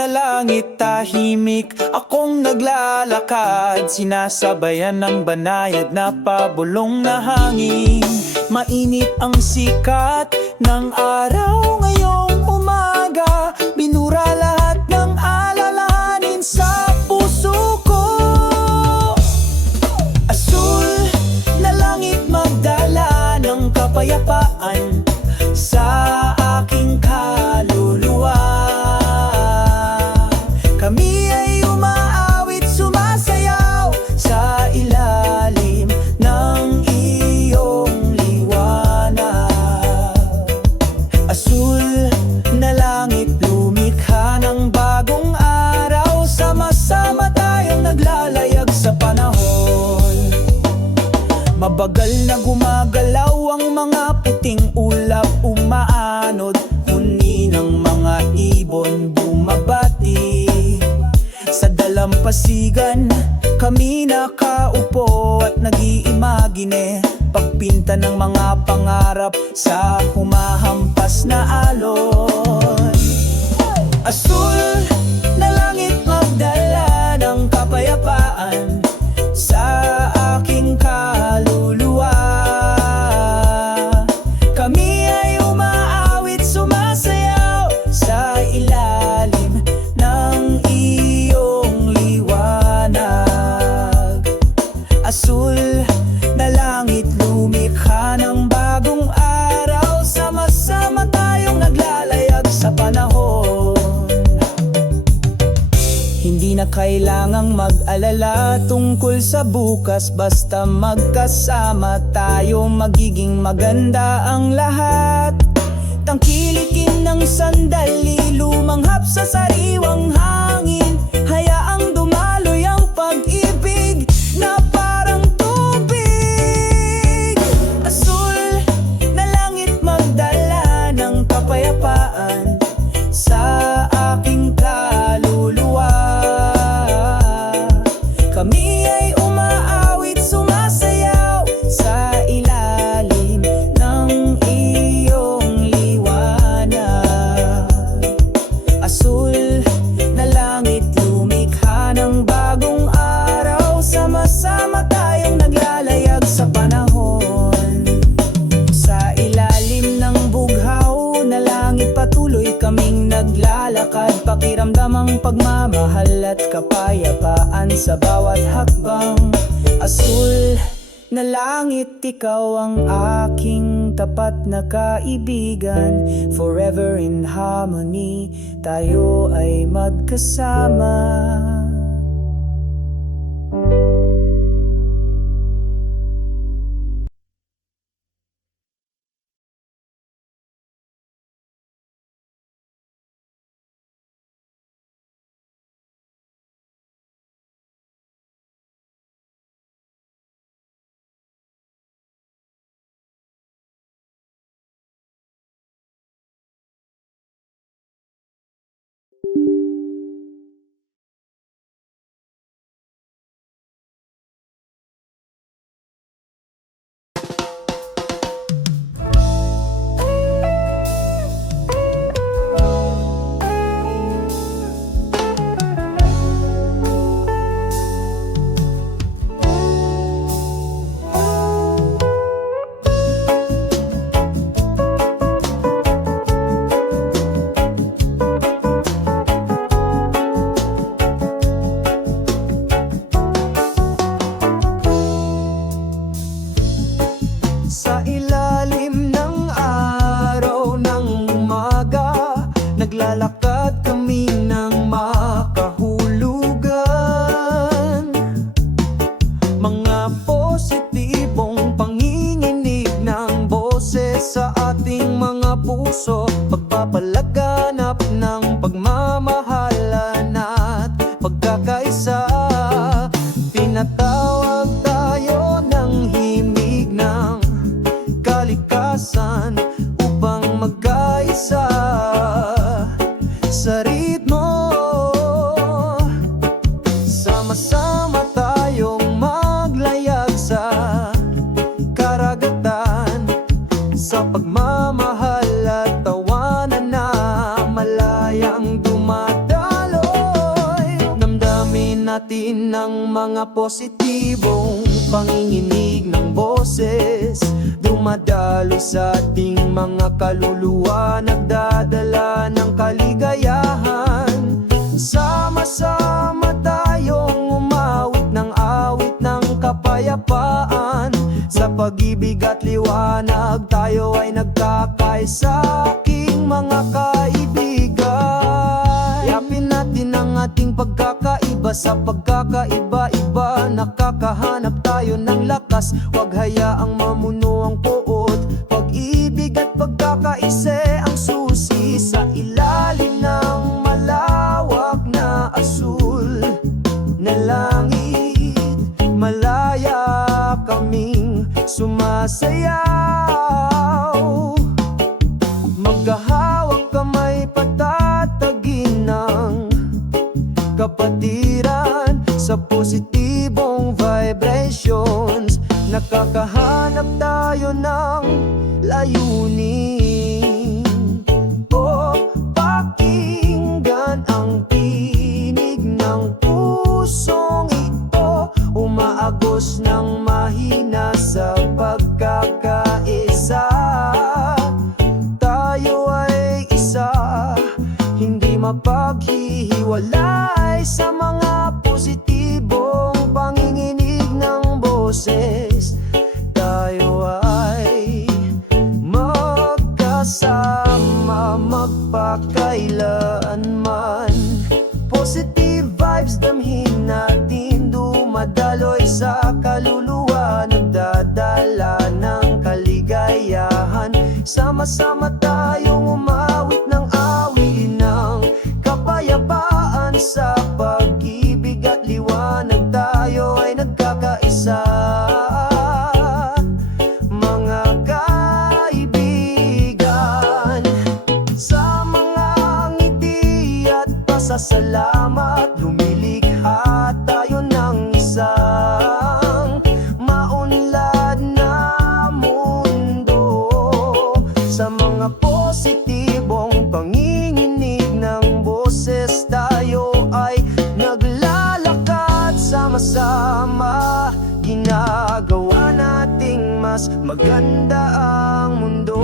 na langit tahimik, akong naglalakad, sinasabayan ng banayad na pabulong na hangin. Mainit ang sikat ng araw ngayong umaga, binura lahat ng alalahanin sa puso ko. Asul na langit magdala ng kapayapaan sa aking kaluluwa. Kami ay umaawit, sumasayaw sa ilalim ng iyong liwanag. Asul na langit, lumikha ng bagong araw, sama-sama tayong naglalayag sa panahon. Mabagal na gumagalaw ang mga puting ulap, umaanod, huni ng mga ibon bumabati. Sa dalampasigan kami nakaupo at nag-iimagine, pagpinta ng mga pangarap sa humahampas na alon. Asul na langit magdala ng kapayapaan sa aking kaluluwa. Kami ay umaawit, sumasayaw sa ilalim ng iyong liwanag. Asul na langit, lumikha ng bagong araw, sama-sama tayong naglalayag sa panahon. Hindi na kailangang mag-alala tungkol sa bukas, basta magkasama tayo, magiging maganda ang lahat. Tangkilikin ng sandali, lumanghap sa sariwang hangin, hayaang dumaloy ang pag-ibig na parang tubig. Asul na langit magdala ng kapayapaan sa aking kaluluwa. Kami ay umaawit, sumasayaw sa ilalim ng iyong liwanag. Asul na langit, lumikha ng bagong araw, sama-sama tayong naglalayag sa panahon. Sa ilalim ng bughaw na langit, patuloy kaming naglalakad, pakiramdam ang pagmamahal at kapayapaan sa bawat hakbang. Asul na langit, ikaw ang aking tapat na kaibigan, forever in harmony, tayo ay magkasama. Sa ilalim ng araw ng umaga, naglalakad kami ng makahulugan. Mga positibong panginginig ng boses sa ating mga puso, pagpapalaganap ng pagmamahalan at pagkakaisa. Tinatawag tayo ng himig ng kalikasan upang magkaisa sa ritmo. Sama-sama tayong maglayag sa karagatan, sa pagmamahal at tawanan na malayang dumadalo. natin ng mga positibong panginginig ng boses, dumadalo sa ating mga kaluluwa, nagdadala ng kaligayahan. Sama-sama tayong umawit ng awit ng kapayapaan. Sa pag-ibig at liwanag, tayo ay nagkakaisa, aking mga kaibigan. Yapin natin ang ating pagkakaiba, sa pagkakaiba-iba nakakahanap tayo ng lakas. Huwag hayaang mamuno ang poot, pag-ibig at pagkakaisa ang susi. Sa ilalim ng malawak na asul na langit, malaya kaming sumasayaw. Magkahawak kamay, patatagin ng kapatiran sa positibong vibrations. Nakakahanap tayo ng layunin. O pakinggan ang tinig ng pusong ito, umaagos ng mahina sa pagkakaisa. Tayo ay isa, hindi mapaghihiwalay, sa mga positibong panginginig ng boses. Tayo ay magkasama magpakailanman. Positive vibes damhin natin, dumadaloy sa kaluluwa, nagdadala ng kaligayahan. Sama-sama tayong umawit ng awit ng kapayapaan. Sa pag-ibig at liwanag, tayo ay nagkakaisa, mga kaibigan. Sa mga ngiti at pasasalamat, lumilikha tayo ng isang maunlad na mundo. Sa mga positibong panginginig ng boses, tayo ay naglalakad sama-sama, ginagawa nating mas maganda ang mundo.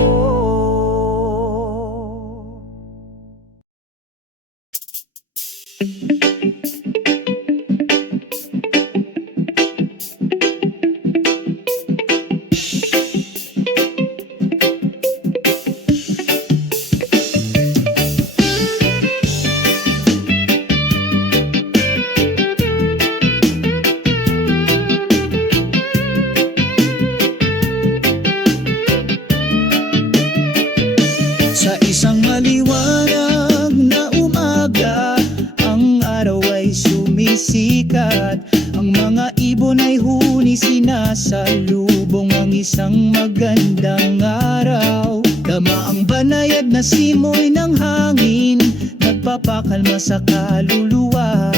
Sa isang maliwanag na umaga, ang araw ay sumisikat. Ang mga ibon ay huni, sinasalubong ang isang magandang araw. Dama ang banayad na simoy ng hangin, nagpapakalma sa kaluluwa.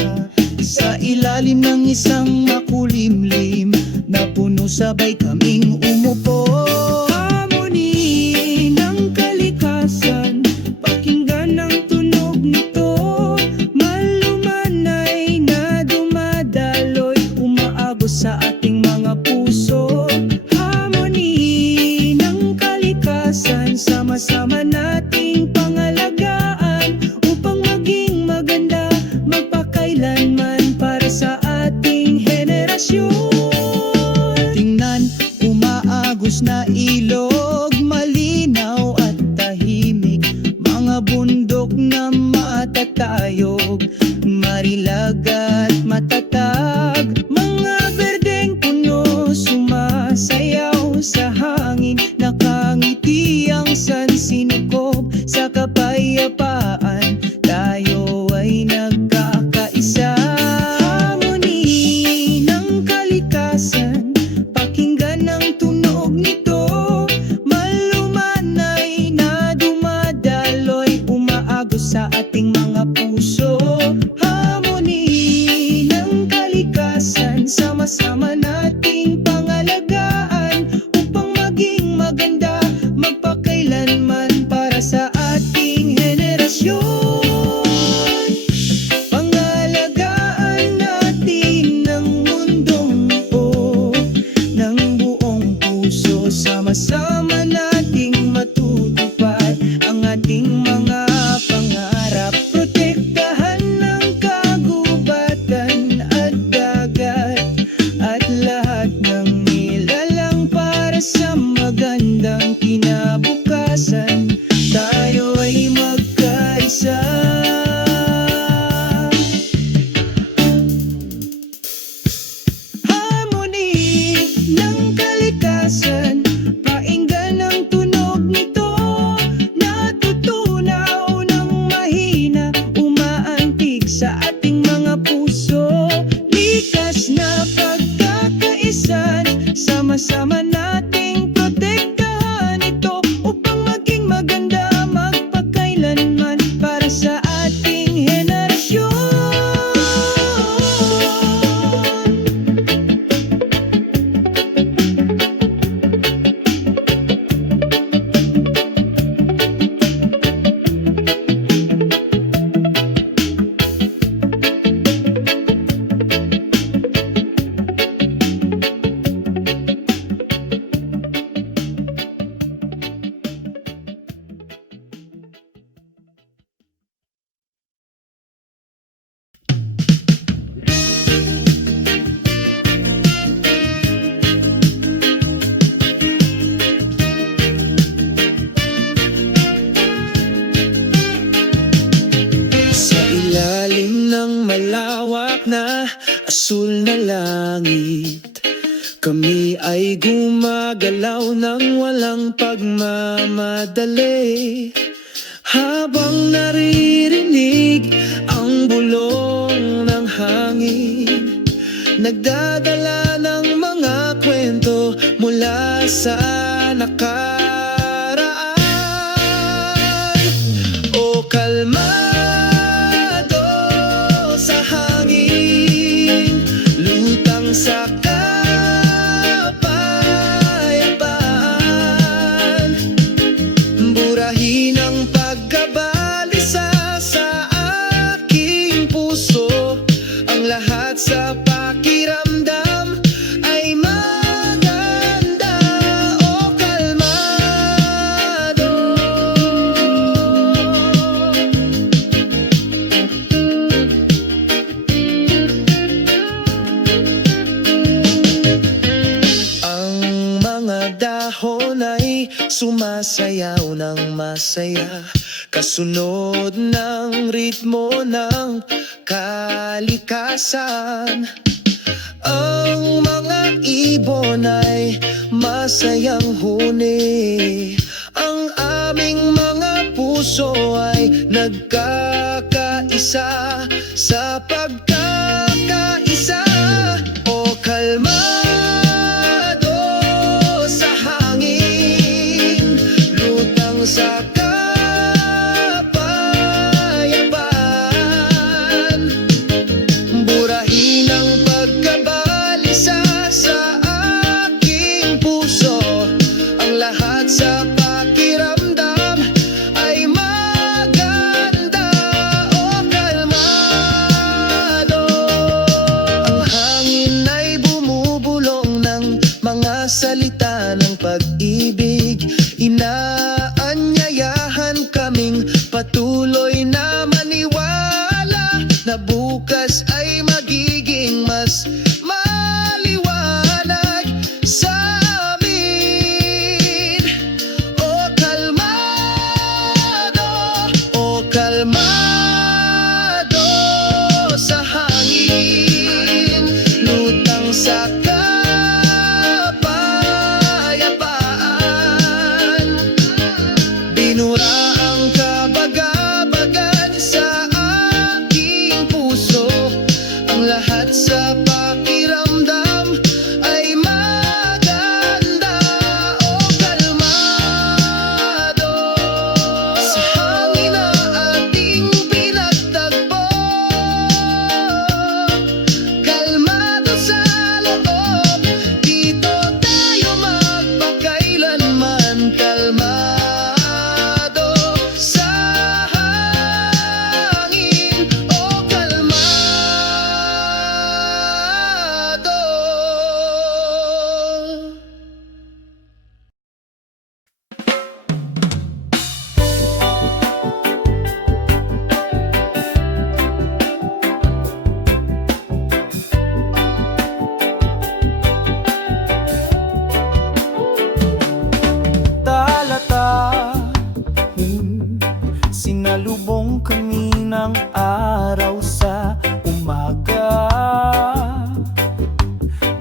Sa ilalim ng isang makulimlim na puno, sabay kaming umupo. Harmony ng kalikasan, pakinggan ang tunog nito. Malumanay na dumadaloy, umaagos sa ating mga puso. Harmony ng kalikasan, sama-sama nating pangalagaan, upang maging maganda magpakailanman para sa ating henerasyon. Tingnan, umaagos na ilog, malinaw at tahimik, mga bundok na matatayog, marilag at matatag, mga berdeng puno sumasayaw sa hangin, nakangiti ang sansinukob sa kapayapaan. Tayo ay nagkakaisa. Harmony ng kalikasan, pakinggan ang tunog nito. Malumanay na dumadaloy, umaagos sa ating mga puso. Harmony ng kalikasan, ng malawak na asul na langit. Kami ay gumagalaw ng walang pagmamadali, habang naririnig ang bulong ng hangin, nagdadala ng mga kwento mula sa nakaraan. O kalmado sa hangin, lutang sa kapayapaan, burahin ang pagkabalisa sa aking puso. Ang lahat sa pakiramdam ay maganda. O kalmado. Ang mga dahon ay sumasayaw ng masaya, kasunod ng ritmo ng kalikasan. Ang mga ibon ay masayang huni, ang aming mga puso ay nagkakaisa sa pagkakaisa. O kalmado sa hangin, lutang sa kapayapaan, burahin ang pagkabalisa sa aking puso. Ang lahat sa pakiramdam ay maganda. O kalmado. Ang hangin ay bumubulong ng mga salita ng pag-ibig, inaanyayahan kaming patuloy na maniwala na bukas ay magiging mas maliwanag sa amin. O kalmado, o kalmado sa hangin, lutang sa kapayapaan, binura ang kabagabagan sa aking puso. Ang lahat sa pakiramdam ay maganda. O kalmado sa hangin na ating pinagtagpo, kalmado sa loob, dito tayo magpakailanman. Kalmado sa hangin, o kalmado. Talata, sinalubong kami ng araw sa umaga.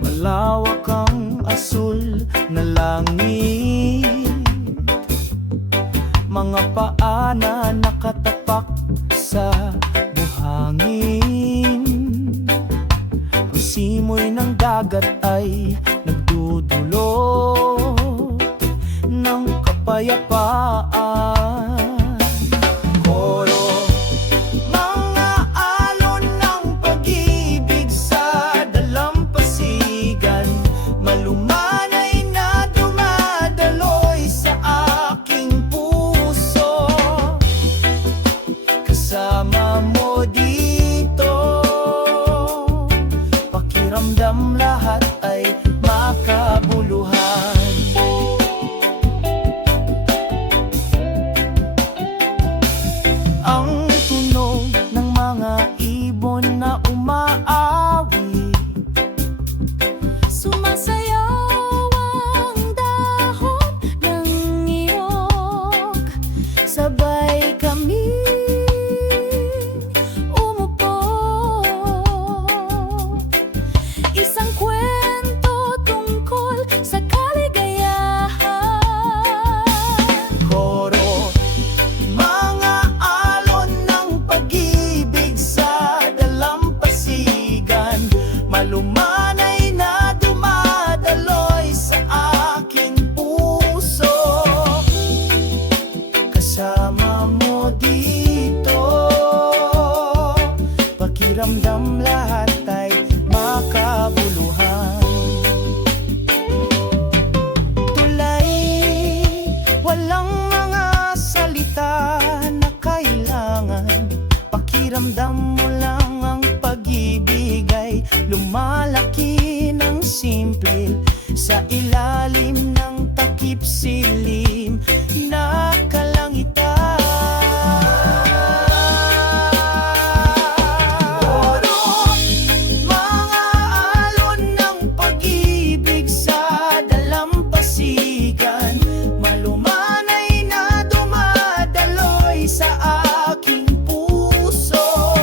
Malawak ang asul na langit, mga paa na nakatapak sa buhangin. Ang simoy ng dagat ay nagdudulot ng kapayapaan. Koro, mga alon ng pag-ibig sa dalampasigan, malumanay na dumadaloy sa aking puso. Kasama mo dito, pakiramdam lahat ay makabuluhan. pakiramdam lahat ay makabuluhan. Tulay, walang mga salita na kailangan. Pakiramdam mo lang ang pag-ibig ay lumalaki ng simple sa ilalim ng takip silim na kalangitan. Mga alon ng pag-ibig sa dalampasigan, malumanay na dumadaloy sa aking puso.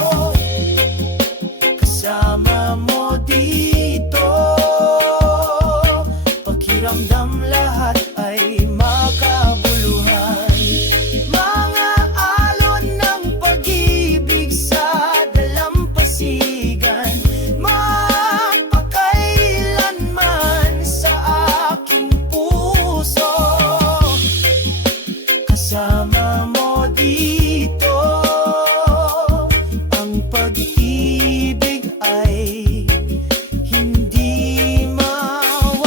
Kasama mo dito, pakiramdam lahat ay makabuluhan. Mga alon ng pag-ibig sa dalampasigan, magpakailanman sa aking puso. Kasama mo dito, ang pag-ibig ay hindi mawawala.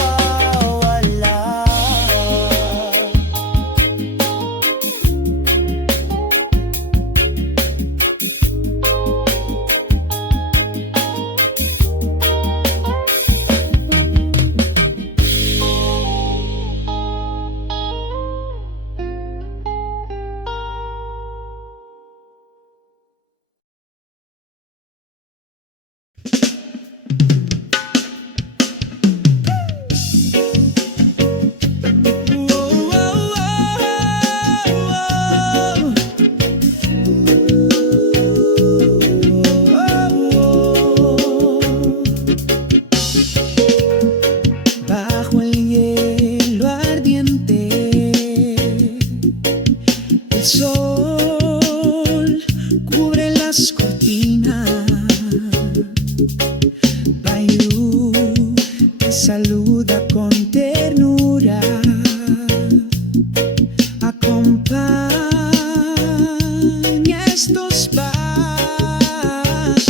Bajo el hielo ardiente, el sol cubre las cortinas. Bayou te saluda con ternura. Acompaña estos pasos,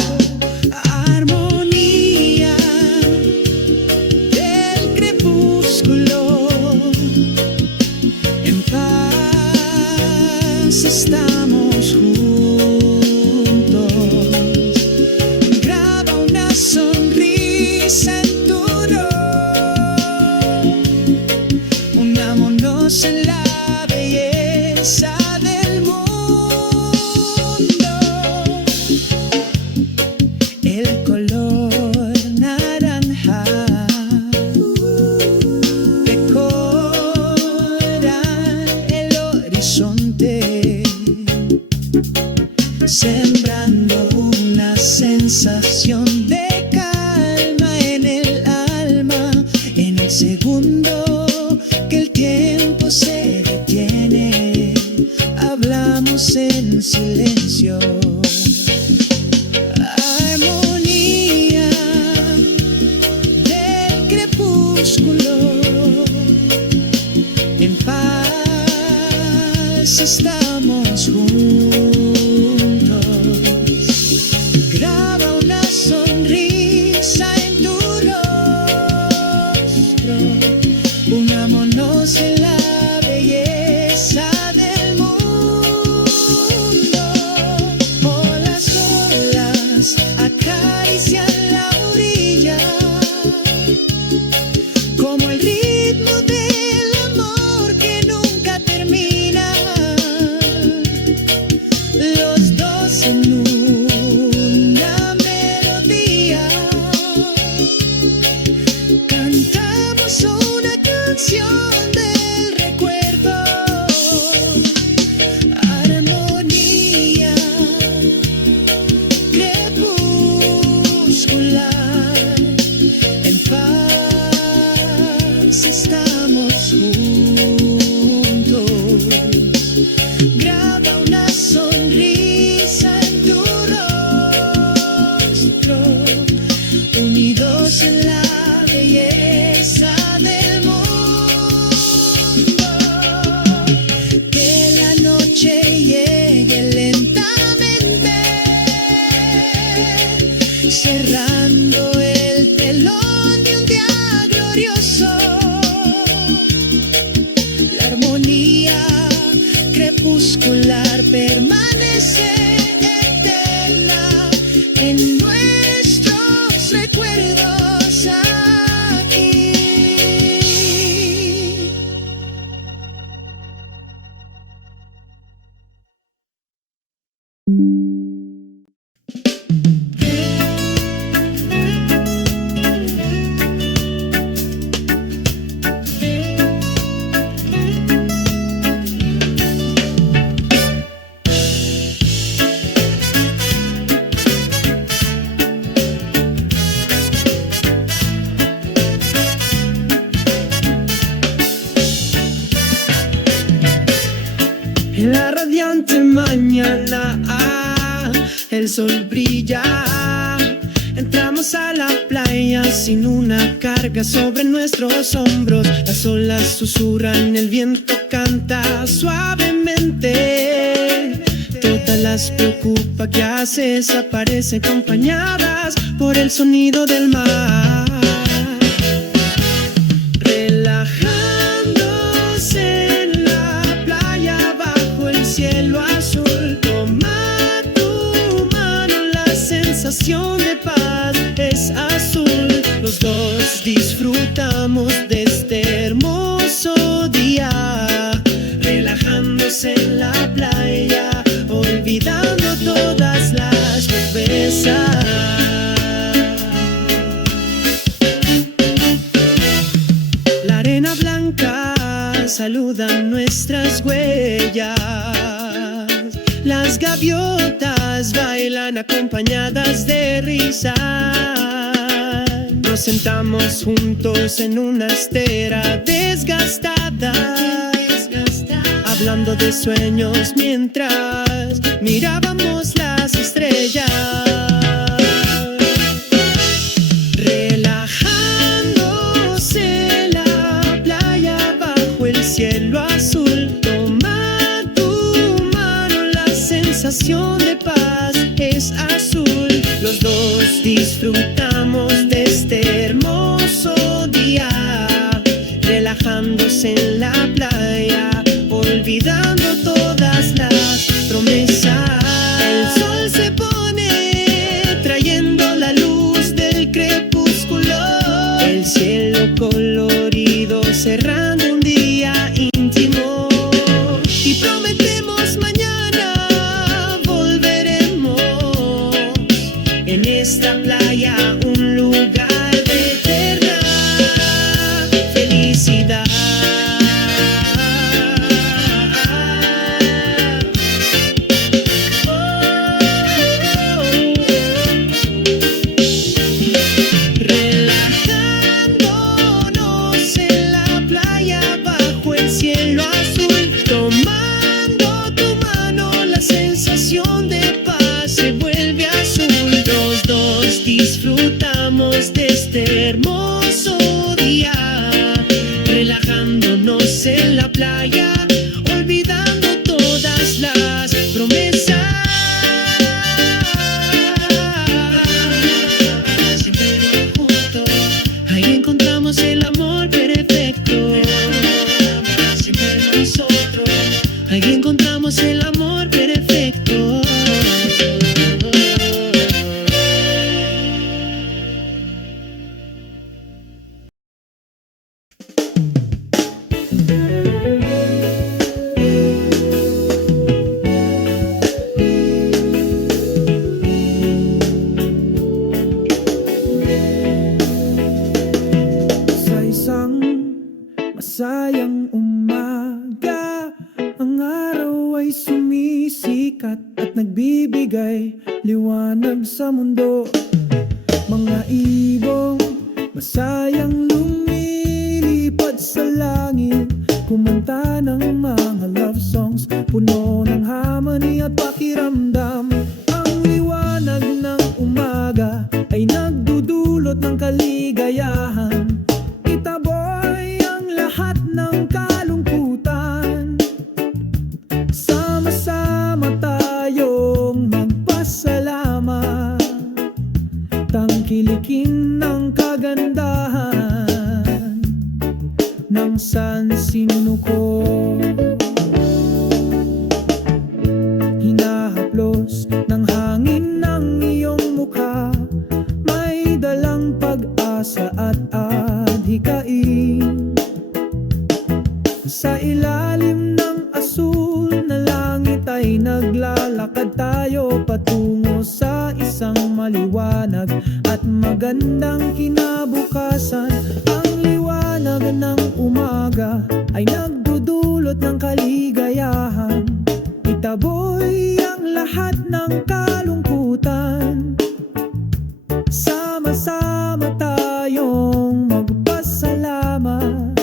armonía del crepúsculo. En paz estamos juntos. Graba una sonrisa en tu rostro. Unámonos en la belleza del mundo. El color naranja decora el horizonte, sembrando una sensación de calma en el alma. En el segundo que el tiempo se detiene, hablamos en silencio. Armonía del crepúsculo, en paz estamos juntos. Graba una sonrisa en tu rostro. Unámonos en la belleza del mundo. Oh, las olas acarician la orilla, como el ritmo del amor que nunca termina. Los dos en una melodía cantamos una canción del recuerdo. Armonía, crepúsculo. cerrando el telón de un día glorioso. La armonía crepuscular permanece eterna en nuestros recuerdos aquí. En la radiante mañana, el sol brilla. Entramos a la playa sin una carga sobre nuestros hombros. Las olas susurran, el viento canta suavemente. Todas las preocupa que haces aparecen acompañadas por el sonido del mar. Relajándose en la playa bajo el cielo azul. Toma tu mano, la sensación de paz es azul. Los dos disfrutamos de este hermoso día, relajándose en la playa, olvidando todas las promesas. La arena blanca saluda nuestras huellas. Las gaviotas bailan acompañadas de risa. Nos sentamos juntos en una estera desgastada, hablando de sueños mientras mirábamos las estrellas. Relajándose en la playa bajo el cielo azul. Toma tu mano, la sensación de paz es azul. Los dos disfrutamos de este hermoso día, relajándose en la playa, olvidando todas las promesas. El sol se pone trayendo la luz del crepúsculo. El cielo colorido cerrando un día íntimo. Y prometemos mañana volveremos en esta playa, un lugar de eterna felicidad. Relajándonos en la playa bajo el cielo azul. Tomando tu mano, la sensación de paz se vuelve azul. Los dos disfrutamos de este hermoso día, relajándonos en la playa, olvidando todas las promesas. Siempre juntos, ahí encontramos el amor perfecto. Siempre nosotros, ahí encontramos el amor perfecto. Sa isang masayang umaga, ang araw ay sumisikat at nagbibigay liwanag sa mundo. Mga ibong masayang lumilipad sa langit, kumanta ng mga love songs, puno ng harmony at pakiramdam. Ang liwanag ng umaga ay nagdudulot ng kaligayahan. Itaboy ang lahat ng kalungkutan. Sama-sama tayong magpasalamat. Tangkilikin ng kagandahan ng sansinuko. Hinahaplos ng hangin ng iyong mukha, may dalang pag-asa at adhikain. Sa ilalim ng asul na langit ay naglalakad tayo patungo sa isang maliwanag at magandang kinabukasan. Ang liwanag ng umaga ay nagdudulot ng kaligayahan. Itaboy ang lahat ng kalungkutan. Sama-sama tayong magpasalamat.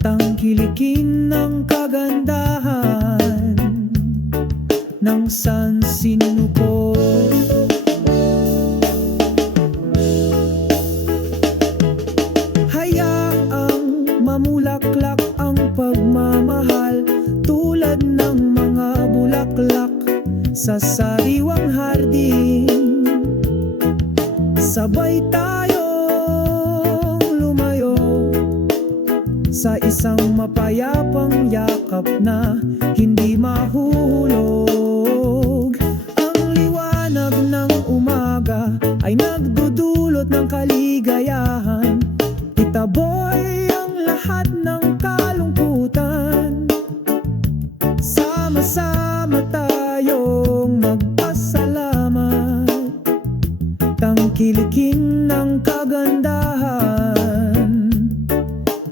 Tangkilikin ng kagandahan ng sansinuko. Hayaang mamulaklak ang pagmamahal tulad ng mga bulaklak sa sariwang hardin. Sabay tayong lumayo sa isang mapayapang yakap na hindi mahuhulog. Ang liwanag ng umaga ay nagdudulot ng kaligayahan. Itaboy ang lahat ng kalungkutan. Sama-sama tayong magpasalamat. Tangkilikin ng kagandahan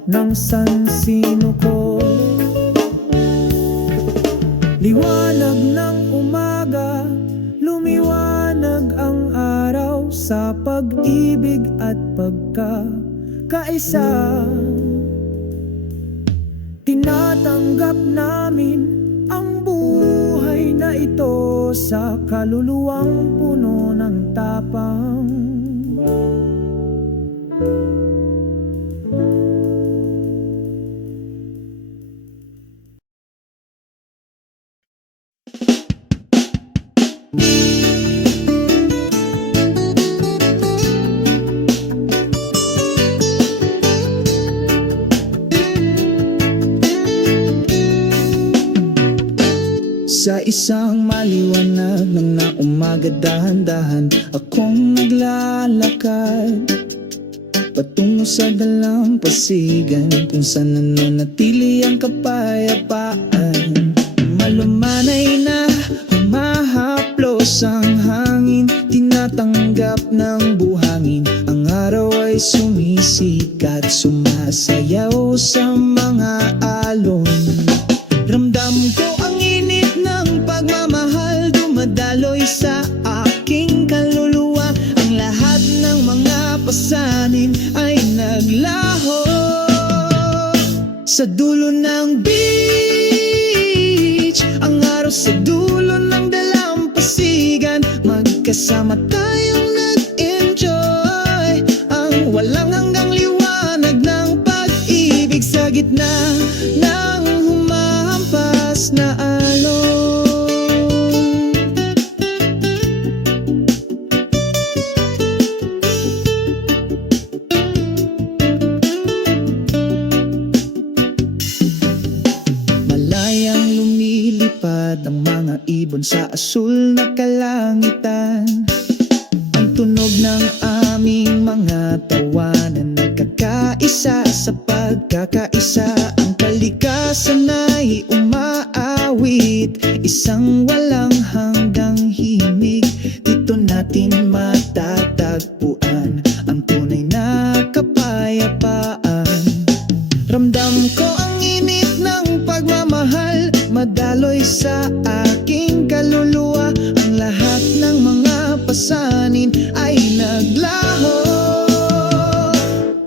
ng sansinuko. Liwanag ng umaga, lumiwanag ang araw sa pag-ibig at pagkakaisa. Tinatanggap namin ang buhay na ito sa kaluluwang puno ng tapang. Sa isang maliwanag ng na umaga, dahan-dahan akong naglalakad patungo sa dalampasigan kung saan nananatili ang kapayapaan. Malumanay na humahaplos ang hangin, tinatanggap ng buhangin. Ang araw ay sumisikat, sumasayaw sa mga alon. Ramdam ko ang init ng pagmamahal, dumadaloy sa aking kaluluwa. Ang lahat ng mga pasanin ay naglaho sa dulo ng beach. Ang araw sa dulo ng dalampasigan, magkasama tayong nag-enjoy. Ang walang hanggang liwanag ng pag-ibig sa gitna ng humahampas na alon. Malayang lumilipad ang mga ibon sa asul na kalangitan. Ang tunog ng aming mga tawanan, nagkakaisa sa pagkakaisa. Ang kalikasan ay umaawit, isang walang hanggang himig. Dito natin matatagpuan ang tunay na kapayapaan. Ramdam ko ang init ng pagmamahal, madaloy sa aking kaluluwa. Ang lahat ng mga pasanin ay naglaho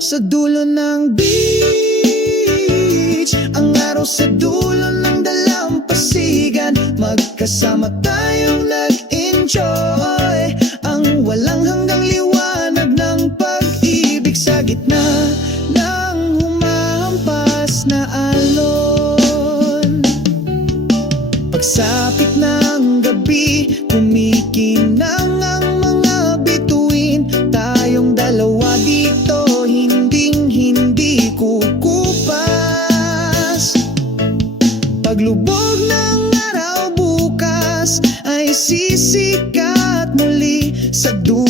sa dulo ng beach. Ang araw sa dulo ng dalampasigan, magkasama tayong nag-enjoy. Ang walang hanggang liwanag ng pag-ibig sa gitna ng humahampas na alon. Pagsapit ng gabi, kumikinang ang mga bituin.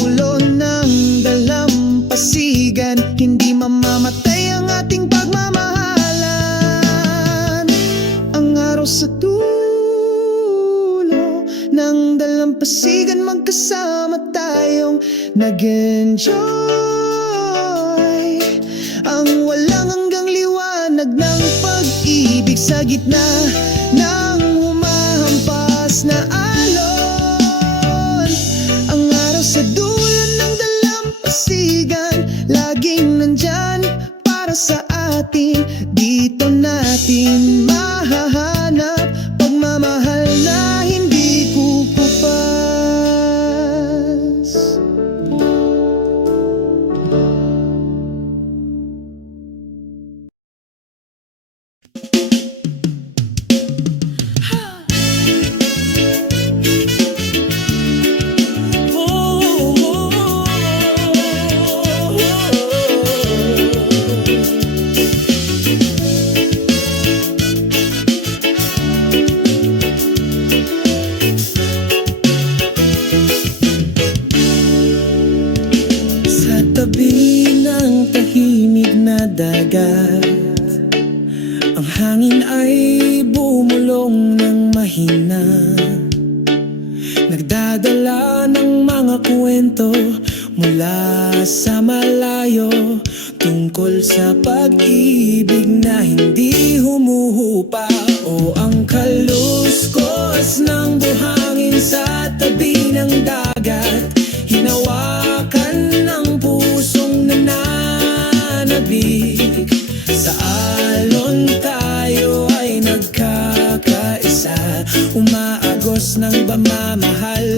dulo ng dalampasigan, hindi mamamatay ang ating pagmamahalan. Ang araw sa dulo ng dalampasigan, magkasama tayong nag-enjoy. Ang walang hanggang liwanag ng pag-ibig sa gitna ng humahampas na alon. Ang araw sa dulo ng dalampasigan, laging nandyan para sa atin. Dito natin mahahanap pagmamahal na hindi kukupas. Sa tabi ng tahimik na dagat, ang hangin ay bumulong ng mahina, nagdadala ng mga kwento mula sa malayo, tungkol sa pag-ibig na hindi humuhupa. O ang kaluskos ng buhangin sa tabi ng dagat, hinawakan ng pusong nananabik. Sa alon tayo ay nagkakaisa, umaagos ng pagmamahal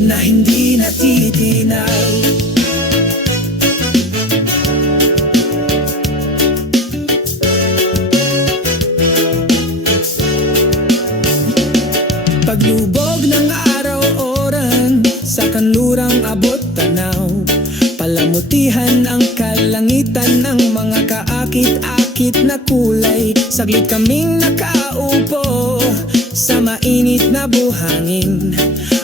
na hindi natitinag. Paglubog ng araw-oran, sa kanlurang abot tanaw, palamutihan ang kalangitan ng mga kaakit-akit na kulay. Saglit kaming nakaupo sa mainit na buhangin.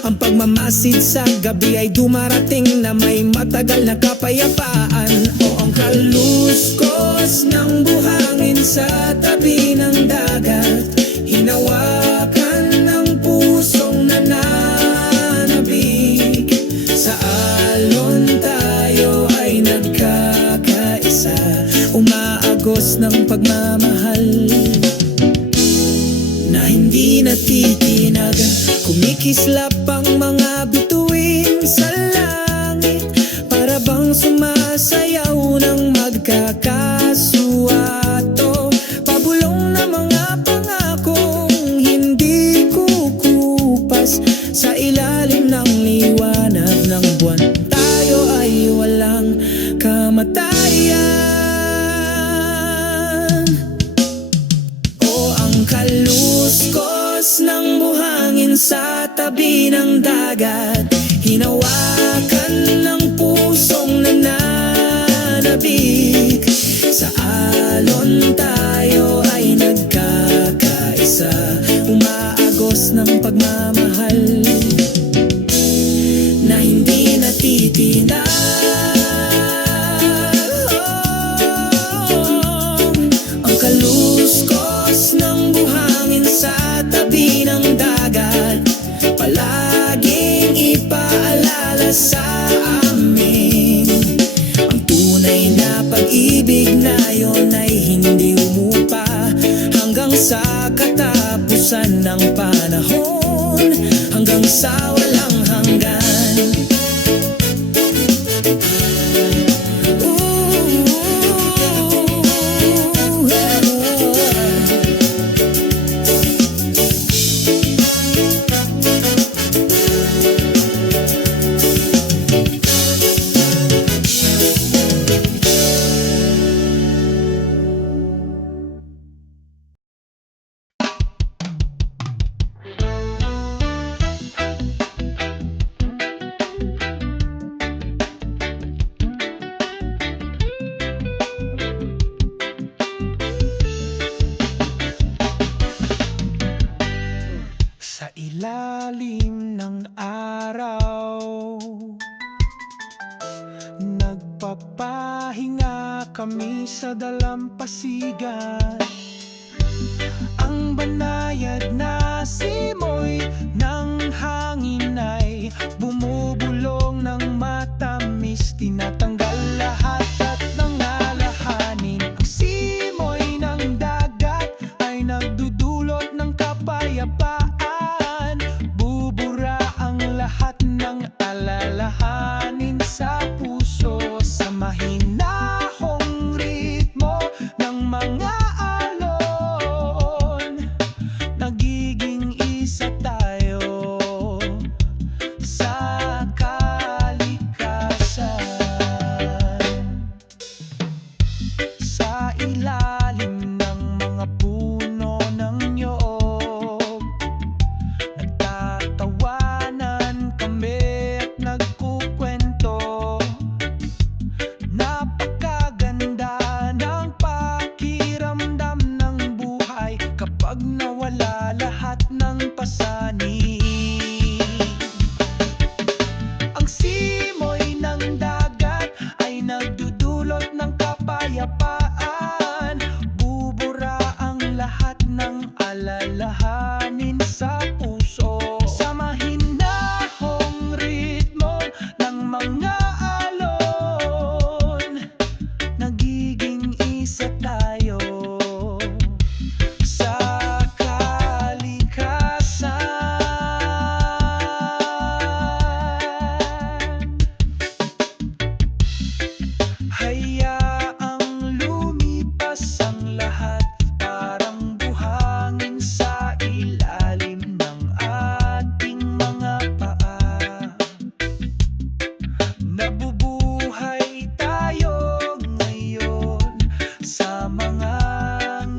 Ang pagmamasid sa gabi ay dumarating na may matagal na kapayapaan. O ang kaluskos ng buhangin sa tabi ng dagat, hinawakan ng pusong nananabik. Sa alon tayo ay nagkakaisa, umaagos ng pagmamahal na hindi natitinag. Kumikislap ang mga bituin sa langit, para bang sumasayaw ng magkakasuato. Pabulong na mga pangakong hindi kukupas, sa ilalim ng liwanag ng buwan tayo ay walang kamatayan. O ang kaluskos ng buhangin sa tabi ng dagat, hinawakan ng pusong nananabik. Sa alon tayo ay nagkakaisa, umaagos ng pagmamahal na hindi natitinag. Ang kaluskos ng buhangin sa tabi ng dagat, palaging ipaalala sa amin ang tunay na pag-ibig na yon ay hindi umupa hanggang sa katapusan ng panahon, hanggang sa walang hanggan. Nagpapahinga kami sa dalampasigan. Ang banayad na simoy ng hangin ay bumubulong ng matamis. Tinatanggal lahat at nangalahanin. Ang simoy ng dagat ay nagdudulot ng kapayapaan. Bubura ang lahat ng alalahanin sa puso. Sa mahinahong ritmo ng mga alon, nagiging isa tayo sa kalikasan. Sa ilalim ng mga puno ng niyog, nagtatawanan kami at nagkukwento. Napakaganda ng pakiramdam ng buhay kapag nawala lahat ng pasanin. Ang simoy ng dagat ay nagdudulot ng kapayapaan. Bubura ang lahat ng alalahanin sa puso. Sa mahinahong ritmo ng mga alon, nagiging isa tayo sa kalikasan. Hayaang lumipas ang lahat, parang buhangin sa ilalim ng ating mga paa. Nabubuhay tayo ngayon sa mga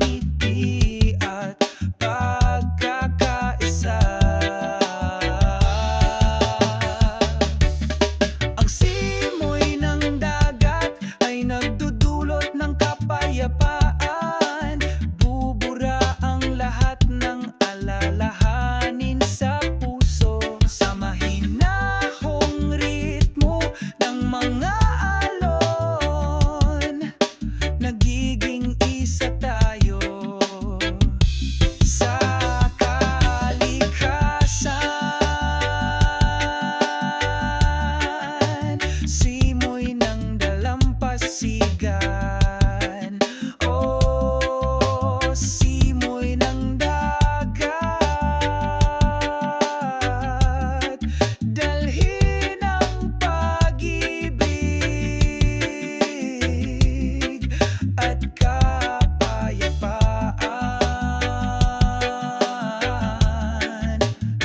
ngiti at pagkakaisa. Ang simoy ng dagat ay nagdudulot ng kapayapaan. Bubura ang lahat ng alalahanin sa puso. Sa mahinahong ritmo ng mga alon, nagiging isa tayo sa kalikasan. Simoy ng dalampasigan, oh, simoy ng dagat. Dalhin ang pag-ibig at kapayapaan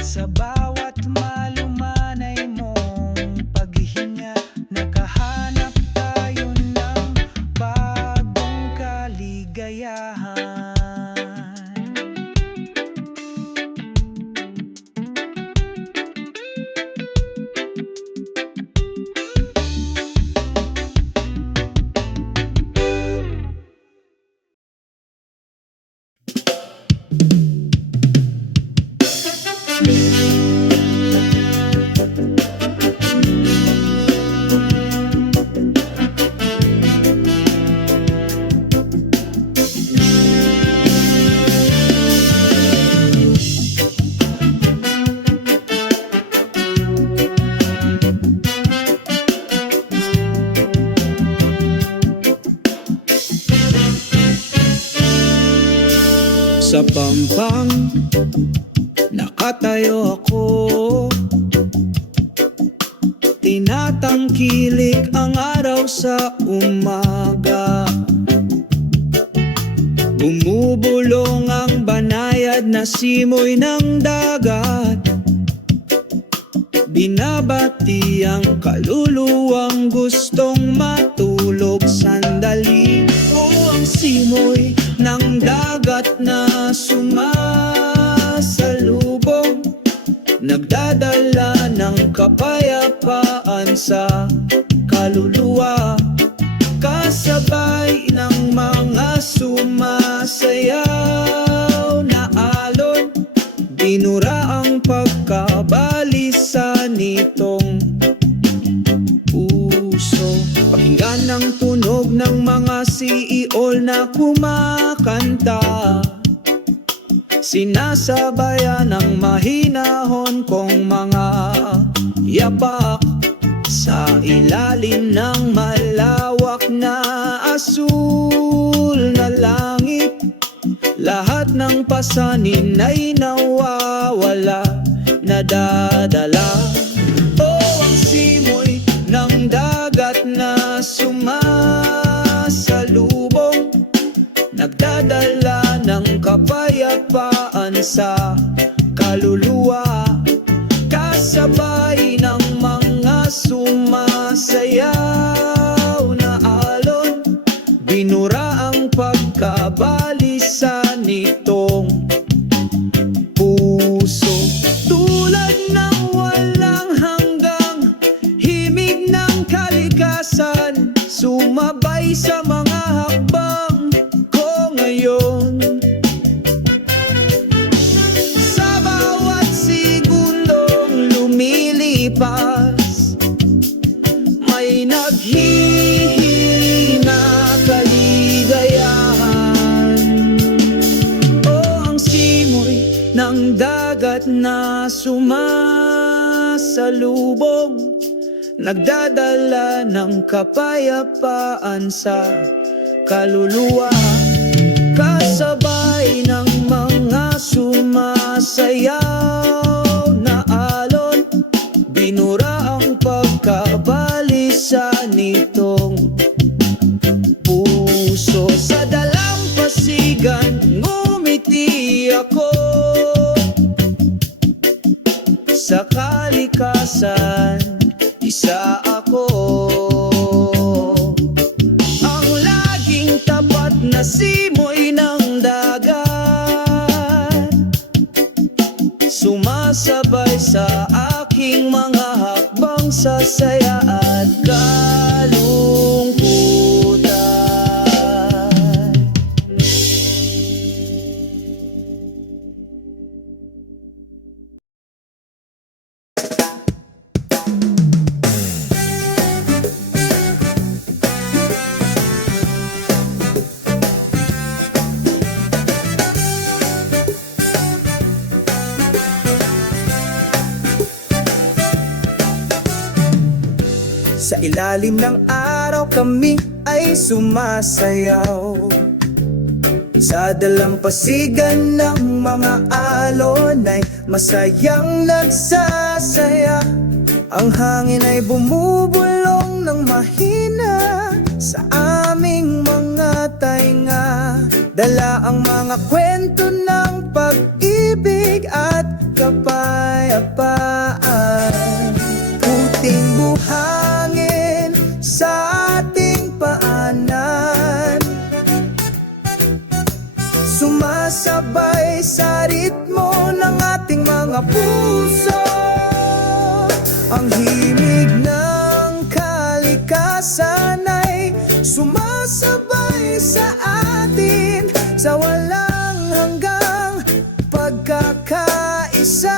sa bawat malumanay mong paghinga. Nakahanap tayo ng bagong kaligayahan. Sa pampang nakatayo ako, tinatangkilik ang araw sa umaga. Bumubulong ang banayad na simoy ng dagat. Binabati ang kaluluwang gustong matulog sandali. O ang simoy ng dagat na sumasalubong, nagdadala ng kapayapaan sa kaluluwa. Kasabay ng mga sumasayaw na alon, binura ang pagkabalisa nitong Pakinggan ang tunog ng mga CEO na kumakanta, sinasabayan ng mahinahon kong mga yapak. Sa ilalim ng malawak na asul na langit, lahat ng pasanin ay nawawala, nadadala. Oh, ang simoy ng dagat na sumasalubong, nagdadala ng kapayapaan sa kaluluwa. Kasabay ng mga sumasayaw na alon, binura ang pagkabalisa nitong puso. Tulad ng walang hanggang himig ng kalikasan, sumabay sa mga hakbang ko ngayon. Sa bawat segundong lumilipas, may naghihiling na kaligayahan. Oh, ang simoy ng dagat na sumasalubong, nagdadala ng kapayapaan sa kaluluwa. Kasabay ng mga sumasayaw na alon, binura ang pagkabalisa nitong puso. Sa dalampasigan, ngumiti ako. Sa kalikasan, isa ako. Ang laging tapat na simoy ng dagat, sumasabay sa aking mga hakbang sa saya at kalungkutan. Sa ilalim ng araw kami ay sumasayaw, sa dalampasigan ng mga alon ay masayang nagsasaya. Ang hangin ay bumubulong ng mahina sa aming mga tainga, dala ang mga kwento ng pag-ibig at kapayapaan. Puting buhangin sa ating paanan, sumasabay sa ritmo ng ating mga puso. Ang himig ng kalikasan ay sumasabay sa atin, sa walang hanggang pagkakaisa.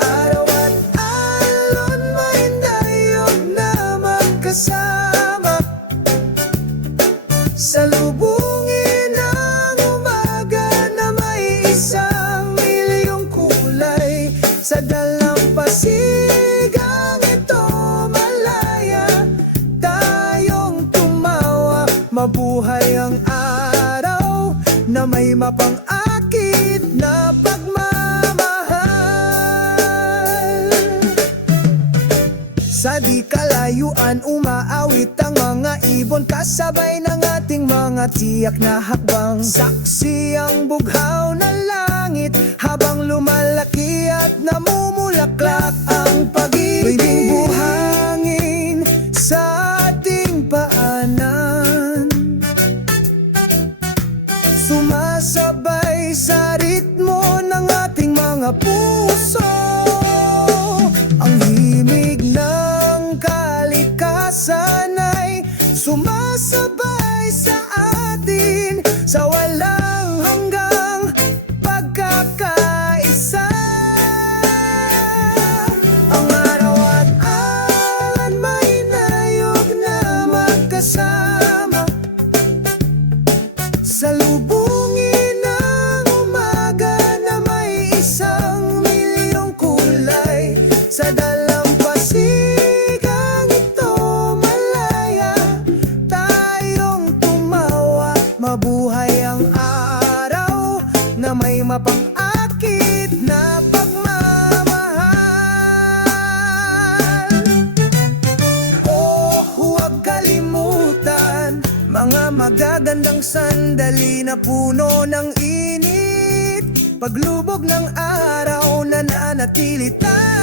Araw at alon, mahindayog na magkasama, salubungin ang umaga na may 1,000,000 kulay. Sa dalampasigang ito malaya, tayong tumawa. Mabuhay ang araw na may mapang-akit na pagmamahal. Sa di kalayuan umaawit ang mga ibon, kasabay ng ating mga tiyak na hakbang. Saksi ang bughaw na langit habang lumalaki at namumulaklak ang pag-ibig. Buhangin sa ating paanan, sumasabay sa ritmo ng ating mga puso. Ang himig ng kalikasan ay sumasabay sa atin, sa walang hanggang pagkakaisa. Ang araw at alon, may sa dalampasigang ito malaya, tayong tumawa. Mabuhay ang araw na may mapang-akit na pagmamahal. Oh, huwag kalimutan mga magagandang sandali na puno ng init. Paglubog ng araw, nananatili tayo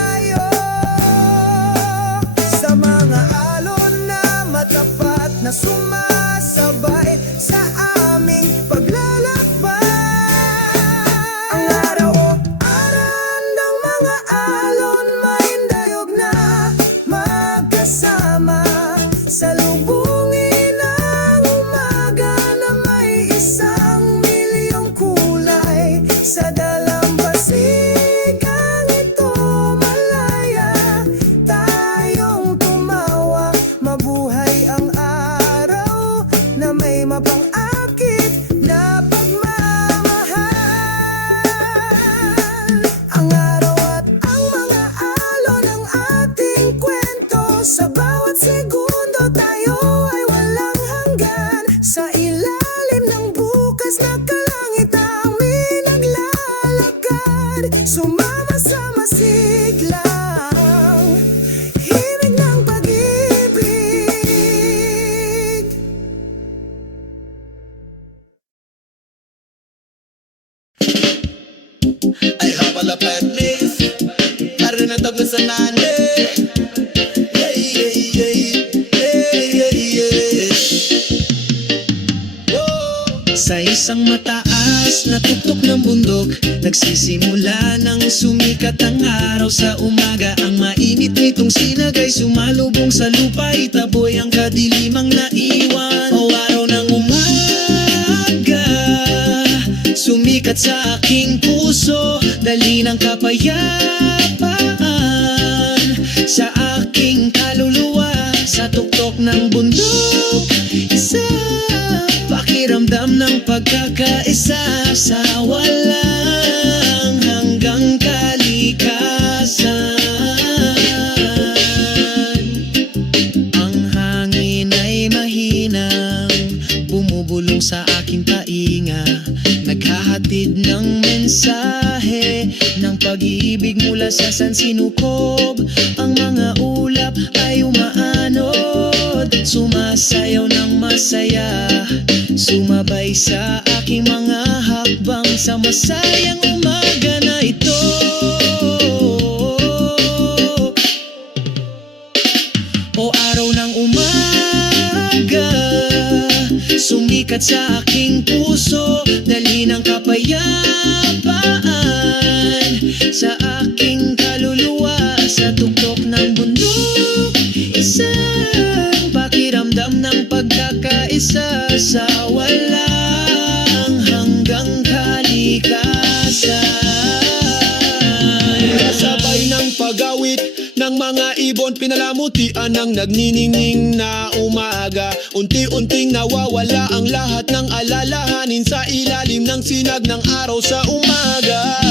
sa mga alon na matapat na sumasabay sa aming paglalakbay. Ang araw o aral ng mga alon, maindayog na magkasama. Salubungin ang umaga na may 1,000,000 kulay. Sa dalampasigang ito malaya, tayong tumawa. Mabuhay ang araw na may mapang-akit na pagmamahal. Ang araw at ang mga alon ng ating kwento, sa bawat segundo tayo ay walang hanggan. Sa ilalim ng bukas na kalangitan naglalakad, sumama sa masiglang himig ng pag-ibig. I have a la playlist, narinatag na sa nane. Yeah, yeah, yeah, yeah, yeah, yeah. Whoa. Sa isang mataas na tuktok ng bundok, nagsisimula nang sumikat ang araw sa umaga. Ang mainit nitong sinag ay sumalubong sa lupa, itaboy ang kadilimang naiwan. O araw ng umaga, sumikat sa aking puso, dali ng kapayapaan sa aking kaluluwa. Sa tuktok ng bundok, isa pakiramdam ng pagkakaisa sa walang hanggang kalikasan. Ang hangin ay mahinang bumubulong sa aking tainga, naghahatid ng mensahe ng pag-ibig mula sa sansinukob. Ang mga ulap ay umaanod, sumasayaw ng masaya, sumabay sa aking mga hakbang sa masayang umaga na ito. O araw ng umaga, sumikat sa aking puso, dali ng kapayapaan sa aking kaluluwa. Sa tuktok ng bundok, isang pakiramdam ng pagkakaisa sa walang hanggang kalikasan. Kasabay ng pag-awit ng mga ibon, pinalamutian ng nagniningning na umaga. Unti-unting nawawala ang lahat ng alalahanin sa ilalim ng sinag ng araw sa umaga.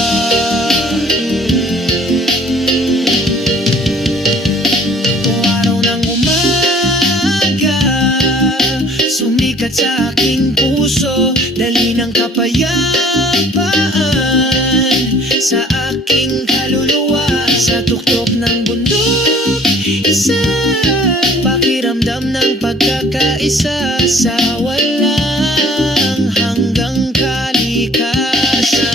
O araw ng umaga, sumikat sa aking puso, dali ng kapayapaan sa aking kaluluwa. Sa tuktok ng bundok, isang pakiramdam ng pagkakaisa sa walang hanggang kalikasan.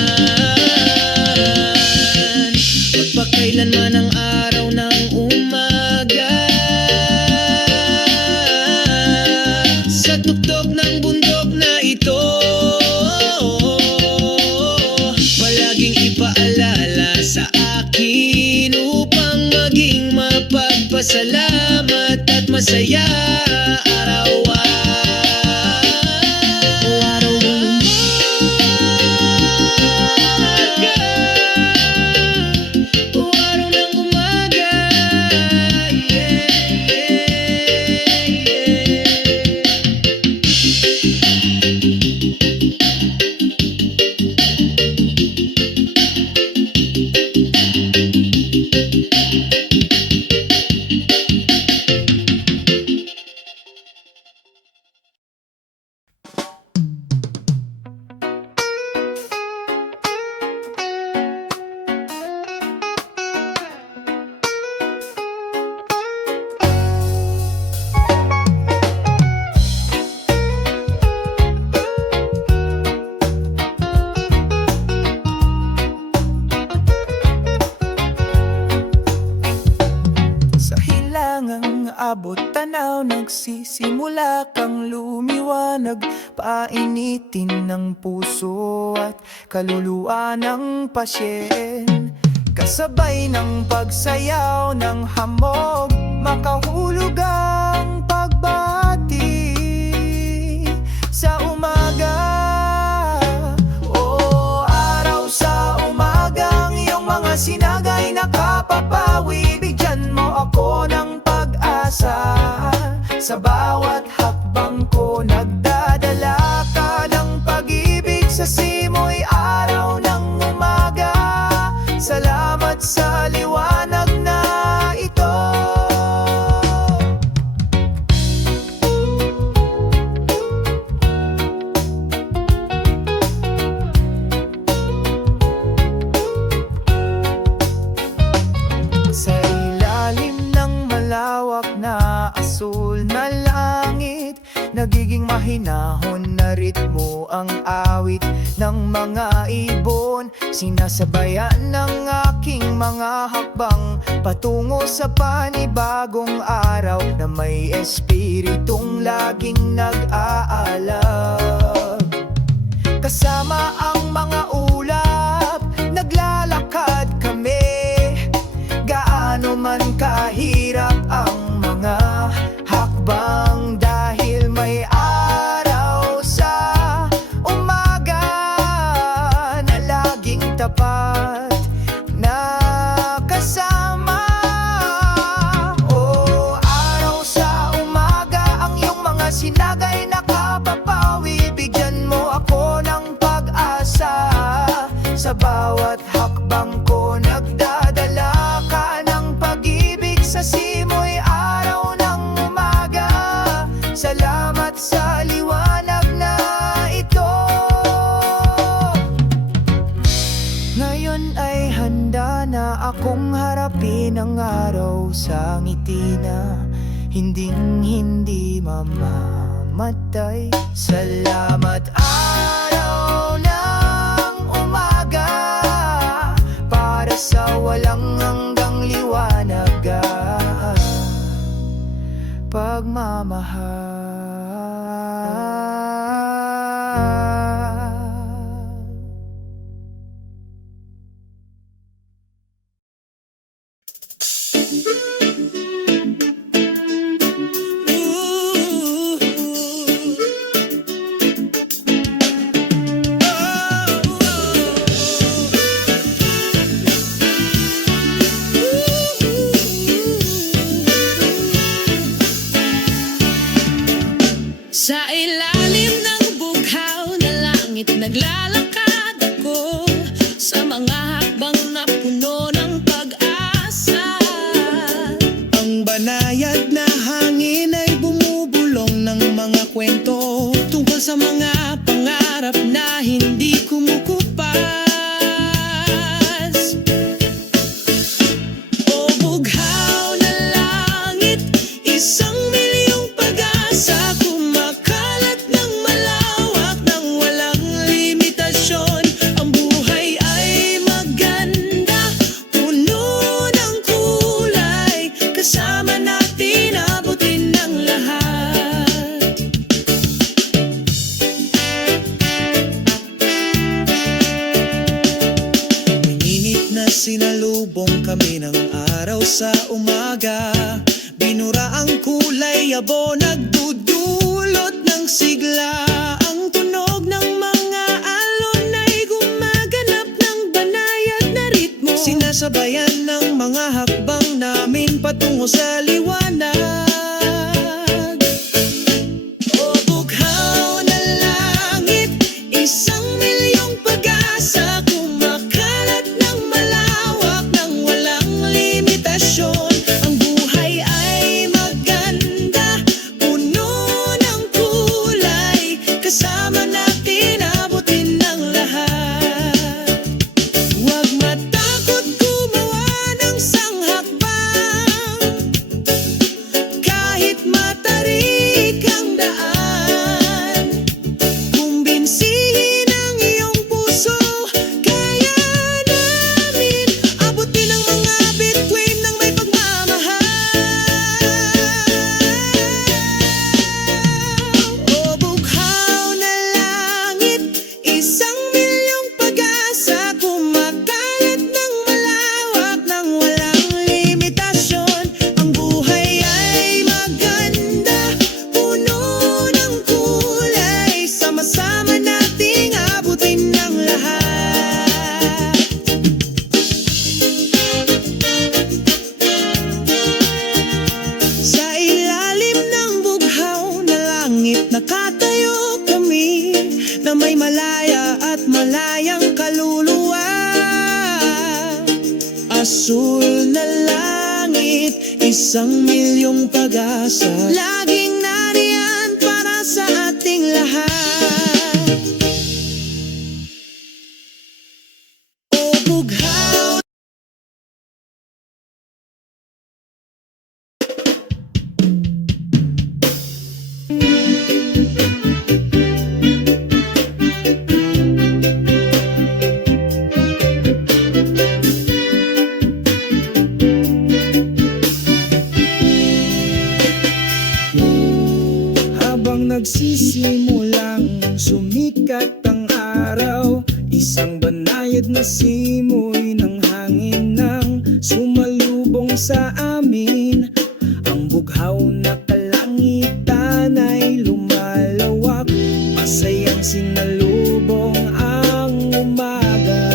Magpakailanman ang araw ng umaga, sa tuktok ng bundok na ito, palaging ipaalala sa akin upang maging mapagpasalamat at masaya araw-araw. O araw ng umaga, o araw ng umaga, yeah, yeah, yeah. Sa hilangang abot tanaw, nagsisimula kang lumiwanag, painitin ng puso at kaluluwa ng pasyen. Kasabay ng pagsayaw ng hamog, makahulog ang pagbati sa umaga. O araw sa umagang iyong mga sinagay nakapapawi, bigyan mo ako ng pag-asa. Sa bawat hakbang ko nagdadala ka ng pag-ibig, sa simoy araw ng umaga. Salamat sa liwanag na ito. Sa ilalim ng malawak na asul na langit, nagiging mahinahon na ritmo ang awit ng mga ibon. Sinasabayan ng aking mga hakbang patungo sa panibagong araw na may espiritong laging nag-aalab. Kasama ang mga ulap, naglalakad kami. Gaano man kahirap ang mga hakbang, dahil may araw sa umaga na laging tapat na kasama. O araw sa umaga, ang iyong mga sinagay nakapapawi, bigyan mo ako ng pag-asa. Sa bawat hakbang ko nagdadala ka ng pag-ibig, sa simoy araw ng umaga. Salamat sa liwanag na ito. Ngayon ay handa na akong harapin ang araw sa ngiti na hinding-hindi mamamatay. Salamat araw ng umaga, para sa walang hanggang liwanag, pagmamahal. Sa ilalim ng bughaw na langit naglalakad ako, sa mga hakbang na puno ng pag-asa. Ang banayad na hangin ay bumubulong ng mga kwento tungkol sa mga pangarap na hindi kumukupas. O bughaw na langit, isang milyong pag-asa, kumakalat ng malawak ng walang limitasyon. Ang buhay ay maganda, puno ng kulay, kasama natin abutin ng lahat. Minit na sinalubong kami ng araw sa umaga, binura ang kulay yabo, nagdudulot ng sigla. Ang tunog ng mga alon ay gumaganap ng banayad na ritmo, sinasabayan ng mga hakbang namin patungo sa liwanag. O bughaw na langit, isang milyong pag-asa, kumakalat ng malawak ng walang limitasyon. asul na langit, 1,000,000 pag-asa, laging nariyan para sa ating lahat. O bughaw, Habang nagsisimulang sumikat ang araw, isang banayad na simoy ng hangin nang sumalubong sa amin. Ang bughaw na kalangitan ay lumalawak, masayang sinalubong ang umaga.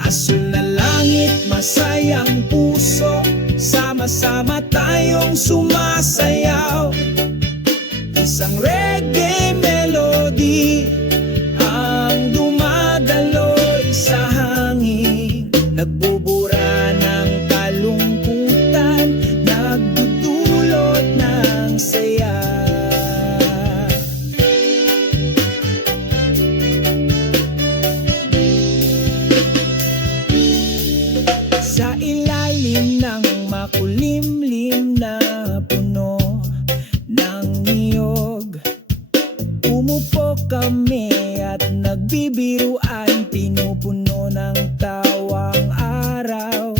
Asul na langit, masayang puso, sama-sama tayong sumasayaw. Isang reggae melody ang dumadaloy sa hangin, nagbubura ng kalungkutan, nagdudulot ng saya. Sa ilalim ng makulimlim na puno ng niyog, umupo kami at nagbibiruan, pinupuno ng tawang araw.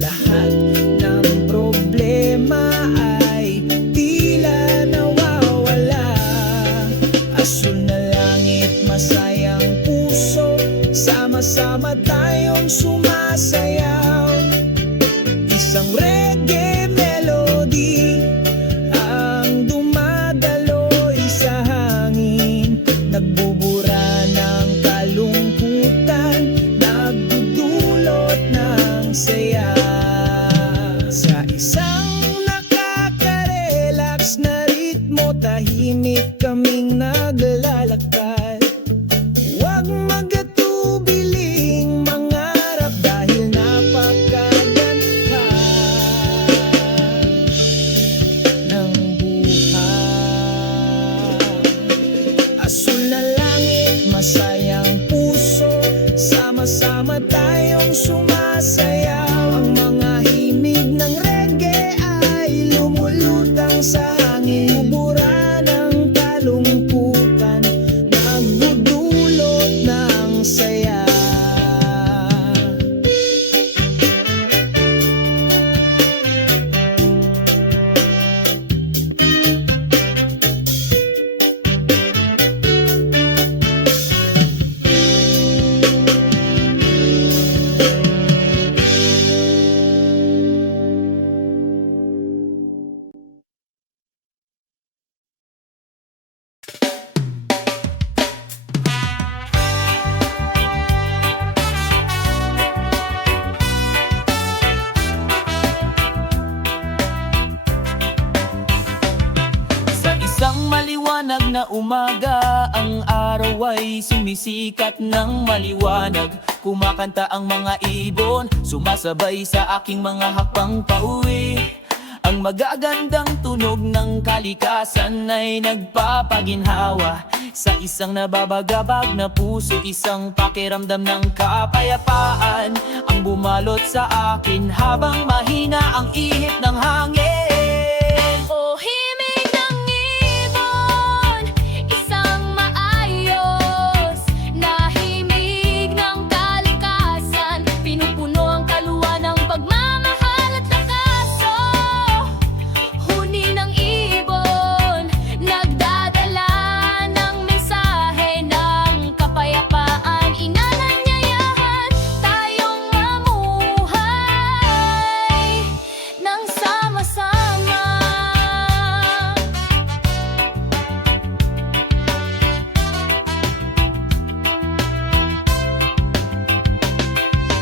Lahat ng problema ay tila nawawala. Asul na langit, masayang puso, sama-sama tayong sumasayaw. Isang reggae melody ang dumadaloy sa hangin, nagbubura ng kalungkutan, nagdudulot ng saya. Sa isang nakaka-relax na ritmo, tahimik kaming naglalakad. Huwag magatubiling mangarap dahil napakaganda ng buhay. Asul na langit, masayang puso, sama-sama tayong sumasayaw. Ang mga himig ng reggae ay lumulutang sa hangin, bubura ng kalungkutan, nagdudulot ng saya. Sa isang maliwanag na umaga, ang araw ay sumisikat ng maliwanag. Kumakanta ang mga ibon, sumasabay sa aking mga hakbang pauwi. Ang magagandang tunog ng kalikasan ay nagpapaginhawa sa isang nababagabag na puso, isang pakiramdam ng kapayapaan ang bumalot sa akin habang mahina ang ihip ng hangin. O himig ng ibon, isang maayos na himig ng kalikasan, pinupuno ang kaluluwa ng pagmamahal at lakas. Huni ng ibon, nagdadala ng mensahe ng kapayapaan, inananyayahan tayong mamuhay ng sama-sama.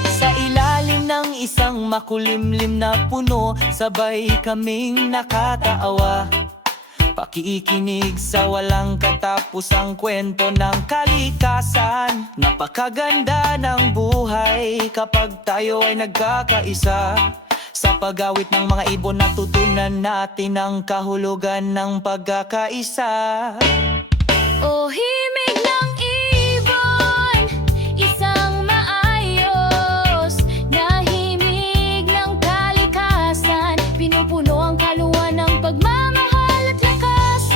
Sa ilalim ng isang makulimlim na puno, sabay kaming nakataawa. Pakikinig sa walang katapusang kwento ng kalikasan. Napakaganda ng buhay kapag tayo ay nagkakaisa. Sa pag-awit ng mga ibon natutunan natin ang kahulugan ng pagkakaisa. O himig ng ibon, isang maayos na himig ng kalikasan. Pinupuno ang kaluwan ng pagmamahal at lakas.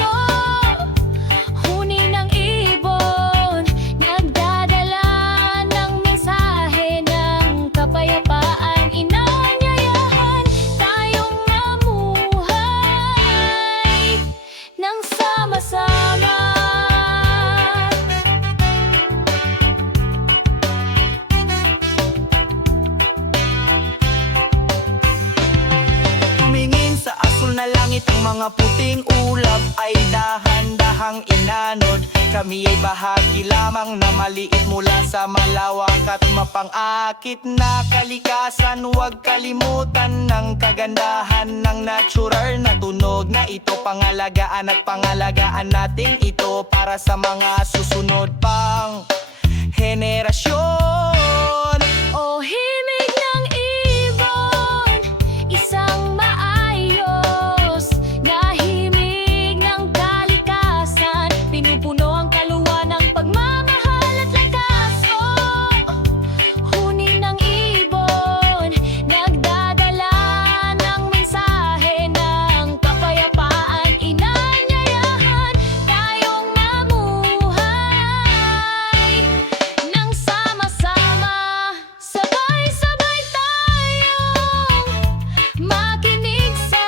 Huni ng ibon, nagdadala ng mensahe ng kapayapaan. Inanyayahan tayong mamuhay ng sama-sama. Tumingin sa asul na langit, ang mga puting ulap ay dahan-dahang inanod. Kami ay bahagi lamang na maliit mula sa malawak at mapang-akit na kalikasan. Huwag kalimutan ng kagandahan ng natural na tunog na ito. Pangalagaan at pangalagaan natin ito para sa mga susunod pang henerasyon. O himig ng ibon, isang maayos na himig ng kalikasan. Pinupuno ang kaluwan ng pagmamahal at lakas. Huni ng ibon, nagdadala ng mensahe ng kapayapaan. Inanyayahan tayong mamuhay ng sama-sama. Sabay-sabay tayong makinig sa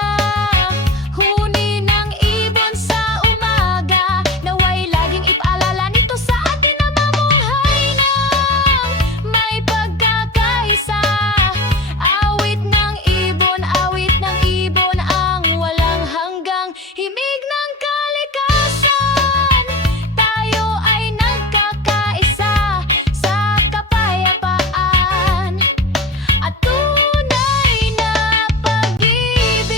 huni ng ibon sa umaga. Naway laging ipaalala nito sa atin na mamuhay ng may pagkakaisa. Awit ng ibon ang walang hanggang himig ng kalikasan. Tayo ay nagkakaisa sa kapayapaan at tunay na pag-ibig.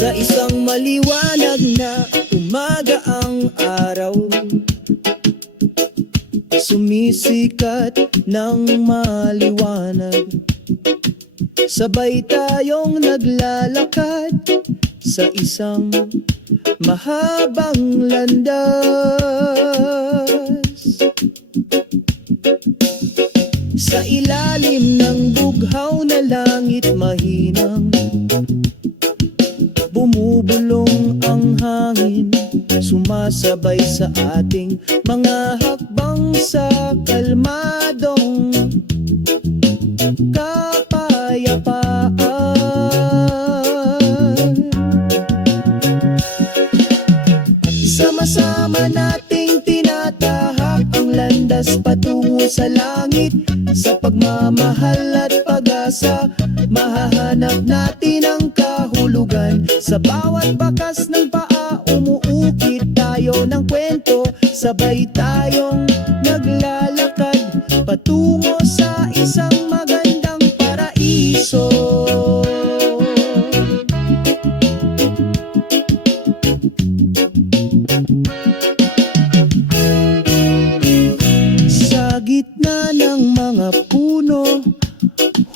Sa isang maliwanag na umaga ang araw, sumisikat ng maliwanag. Sabay tayong naglalakad sa isang mahabang landas. Sa ilalim ng bughaw na langit mahinang bumubulong ang hangin, sumasabay sa ating mga hakbang sa kalmadong kapayapaan. Sama-sama nating tinatahak ang landas patungo sa langit. Sa pagmamahal at pag-asa, mahahanap natin ang kahulugan. Sa bawat bakas ng paa, umuukit tayo ng kwento. Sabay tayong naglalakad patungo sa isang magandang paraiso. Sa gitna ng mga puno,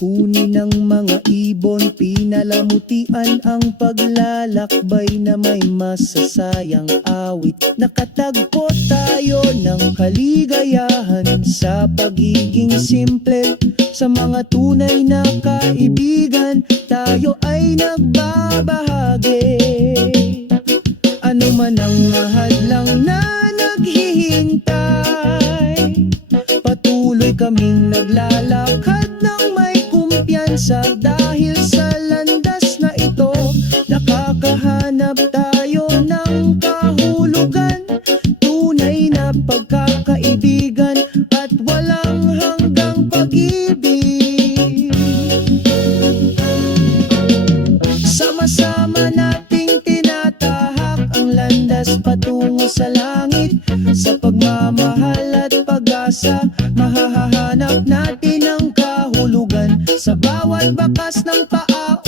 huni ng mga ibon, pinalamutian ang paglalakbay na may masasayang awit. Nakatagpo tayo ng kaligayahan sa pagiging simple. Sa mga tunay na kaibigan, tayo ay nagbabahagi. Ano man ang hadlang na naghihintay, patuloy kaming naglalakad ng may kumpiyansa. Dahil sa landas na ito, nakakahanap tayo ng kahulugan.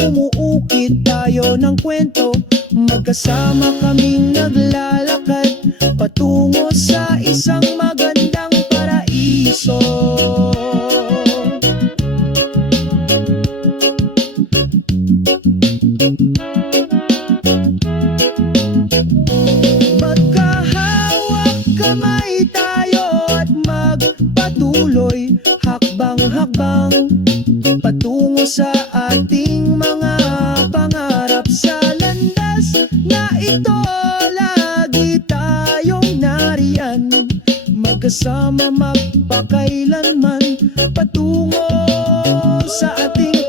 umuukit tayo ng kwento. Magkasama kaming naglalakad patungo sa isang magandang paraiso. Magkahawak kamay tayo at magpatuloy, hakbang-hakbang patungo sa ating mga pangarap. Sa landas na ito, lagi tayong nariyan, magkasama magpakailanman patungo sa ating